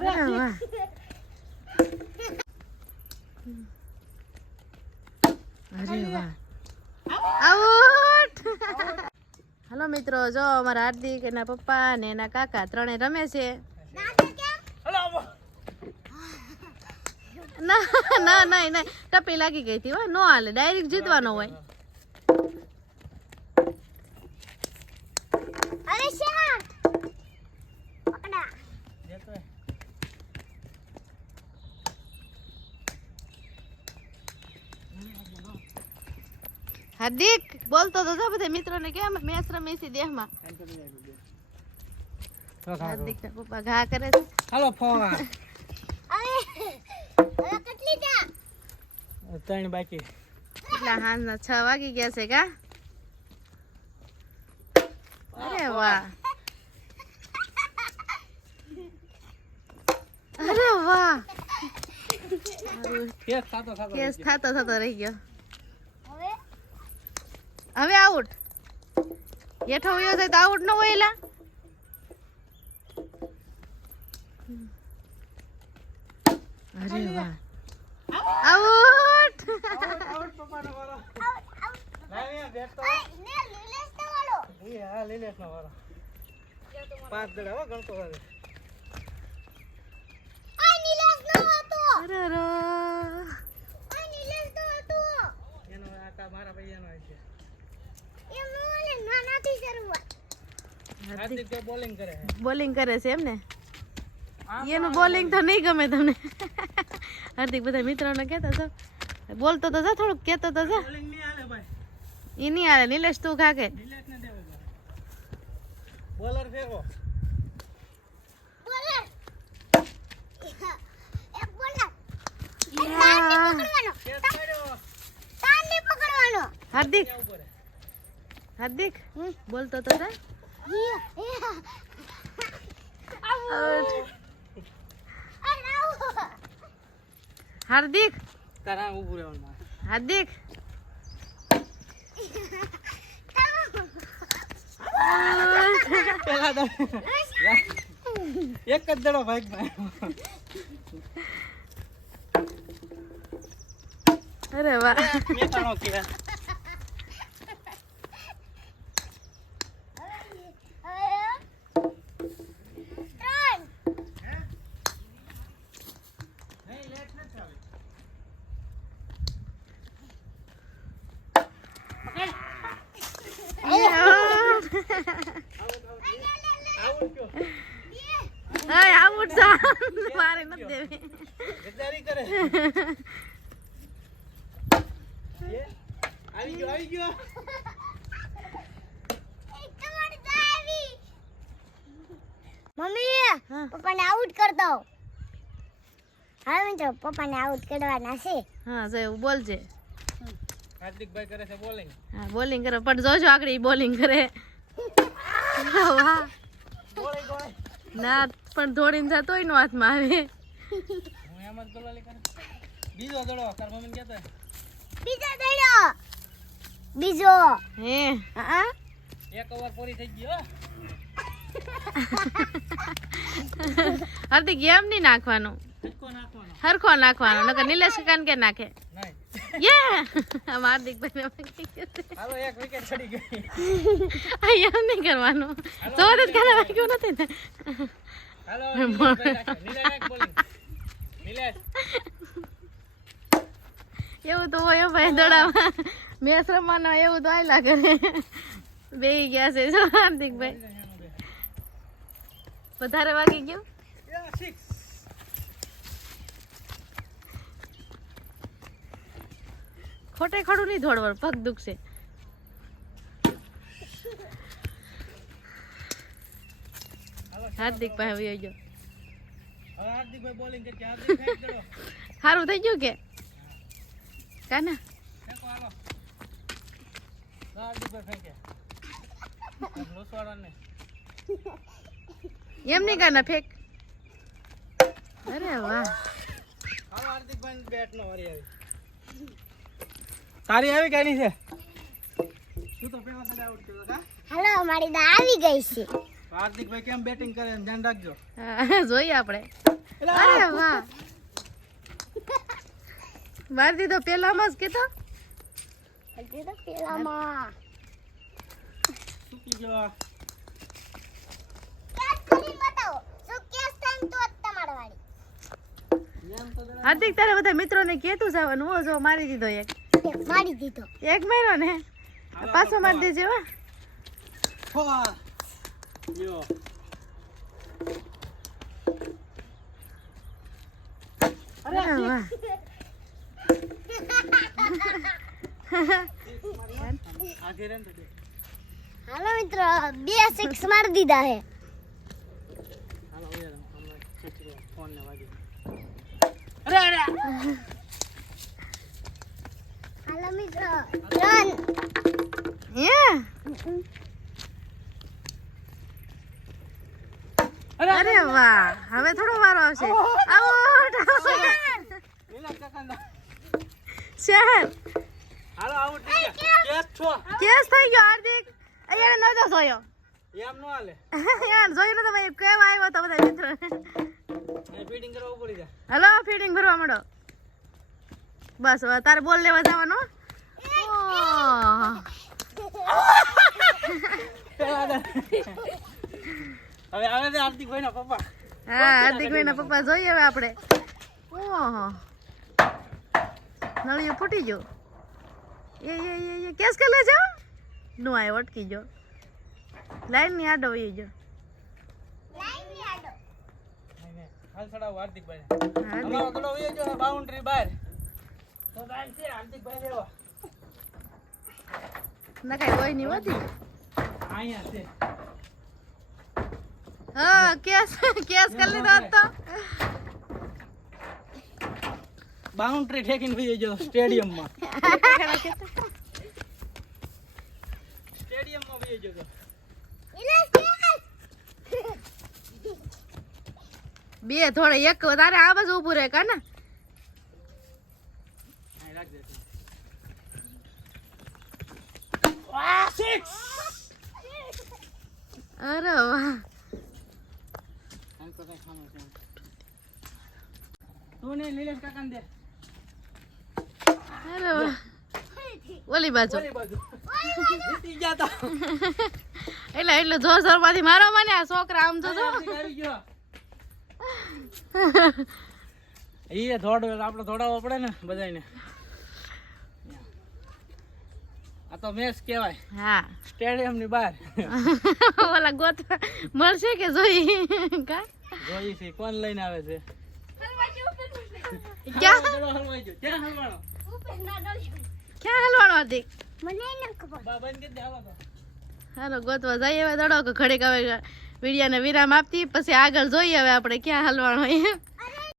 અરે વાહ આઉટ હાલો મિત્રો જો અમારા હાર્દિક એના પપ્પા ને એના કાકા ત્રણે રમે છે ના ના ના ના ટપી લાગી ગઈ હતી હો નો હાલે ડાયરેક્ટ જીતવાનો હોય હાર્દિક બોલતો તો બધા મિત્રોને કે અમે મેચ રમી છે દેહમાં. હાર્દિક ના પપ્પા ઘા કરે છે. હાલો ફોન કેટલી જા ત્રણ બાકી. એટલા હાંજના છ વાગી ગયા છે કા? અરે વાહ. અરે વાહ. કેસ થતો થતો રહી ગયો. હવે આઉટ. હેઠો વયો જાય તો આઉટ ન હોય એલા અરે વાહ. આઉટ. આઉટ પપ્પાનો વારો લાવી બેટ તો ને લીલેશ તો વાળો ઈ હા લીલેશ નો વારો. પાંચ દડા હો ગણતો વારે આ નીલેશ નો હતો અરે અરે. આ નીલેશ નો હતો એનો આટા મારા પૈયાનો છે એમ નો ઓલે નાનાથી શરૂઆત હાર્દિક ભાઈ બોલિંગ કરે છે. બોલિંગ કરે છે એમ ને? એનું બોલિંગ તો નહીં ગમે તમને. હાર્દિક બધા મિત્રોને કહેતા છો બોલતો તો જા થોડુંક કહેતો તો જા. એ નહીં હાલે નિલેશ તું ખા કે બોલર ફેંકો હાર્દિક. હાર્દિક બોલતો તો Out. હાર્દિક? તારા ઊભું રહેવાનું હાર્દિક? પેલા તો એક જ દડો ભાઈ અરે વાહ. મેં કે આવું કયો અય આઉટ જા મારે નથી દેવી. ગદ્દારી કરે. એ? આવી ગયો આવી ગયો. મમ્મી. પપ્પાને આઉટ કર દો હા મિત્રો પપ્પાને આઉટ કરવાના છે. હા જો એવું બોલજે. હાર્દિકભાઈ કરે છે બોલિંગ હા બોલિંગ કરે. પણ જોજો આગળ બોલિંગ કરે. વાહ. ના પણ દોડીને જતોય નો હાથમાં આવે. હું એમ જ ગોલાલી બીજો દડો તાર બીજો દડો. બીજો. હે. હા. એક ઓવર પૂરી થઈ ગયો હો. હાર્દિક એમ નહીં નાખવાનું. હરખો નાખવાનો. નકર નિલેશ કાન કે નાખે? યે આમ હાર્દિક ભાઈ હાલો એક વિકેટ ચડી ગઈ. અહીંયા નહીં કરવાનું. તો જ કાલે વાગ્યું નથી ને. એવું તો હોય ભાઈ દોડામાં મેચ રમવાનો એવું તો આયલા કરે બે ગયા છે જો હાર્દિક ભાઈ વધારે વાગી ગયું ખોટે ખોટું નહીં ધોડવાનું પગ દુખશે હાર્દિક ભાઈ આવી ગયો હાર્દિક ભાઈ બોલિંગ કરશે. હાર્દિક ફેંક દડો. સારું થઈ ગયું કે કાના ફેંકો હાલો. હાર્દિક ભાઈ ફેંકે. આમ લોસવાળાને. એમ નહીં કાના ફેંક અરે વાહ હાલો હાર્દિકભાઈ બેટ નો વારી આવી તારી આવી કેની છે તું તો પેલા તને આઉટ કર્યો કા હાલો અમારી દા આવી ગઈ છે હાર્દિકભાઈ કેમ બેટિંગ કરે ધ્યાન રાખજો. હા, જોઈએ આપણે. અરે વાહ. મારી દીધો પેલામાં જ કેતો તો પેલામાં. ને તો જ હાર્દિક તારે બધા મિત્રોને કેતું જવાનું. હો જો મારી દીધો એક. એક મારી દીધો. એક માર્યો ને? પાછો મારી દેજે હો. દે. હાલો મિત્રો બે સિક્સ મારી દીધા હે હાલો, મિત્રો રન હે અરે વાહ હવે થોડો વારો આવશે. આવો. શહેર. હાલો આઉટ થઈ ગયા કેસ છો? કેસ થઈ ગયો હાર્દિક. અહીંયા નતો જોયો. એમ નો હાલે. યાર જોયું નતો ભાઈ કેમ આવ્યો તો બધા મિત્રો. ફીડિંગ કરવા પડી જાય હલો ફીડિંગ ભરવા માંડો. બસ હવે તારે બોલ લેવા જવાનો? ઓહ. હવે આવે છે હાર્દિકભાઈ ના પપ્પા. હા હાર્દિકભાઈ ના પપ્પા જોઈએ હવે આપણે. ઓહો. નળિયું ફૂટી ગયું. એ એ એ એ કેસ કે લે જાઓ નું આય અટકી જો લાઈનની આડો વહી ગયો. નહીં, નહીં. હાલ ચડાવો હાર્દિકભાઈ હાર્દિક. અમારો બાઉન્ડરી બહાર. તો ગાય છે હાર્દિકભાઈ લેવા ના કાંઈ કોઈ નહીં હોતી અહીંયા છે. હા કેસ કેસ કરી લીધો હોત તો બાઉન્ડ્રી ઠેકીને વયો ગયો સ્ટેડિયમમાં સ્ટેડિયમમાં વયો ગયો બે થોડે એક તારે આ બાજુ ઊભું રહે કા ને અહીં રાખજે તું. વાહ, six! અરે વાહ આમ તો કાંઈ ખાવાનું છે તું ને નિલેશ કાકાને દે અરે ઓલી બાજુ. જીતી ગયા તા. એટલે એટલે જોરમાંથી મારો મને આ છોકરા આમ તો જો. થોડો આપણે થોડાવો પડે ને બધાને આ તો મેચ કહેવાય. હા. સ્ટેડિયમની બહાર. ઓલા ગોતવા મળશે કે જોઈ? કા જોઈ છે કોણ લઈને આવે છે? ક્યાં? હલવાનો હાલો ગોતવા જઈએ હવે દડો કે ઘડીક હવે વીડિયાને વિરામ આપતી પછી આગળ જોઈએ હવે આપણે ક્યાં હલવાનો હોય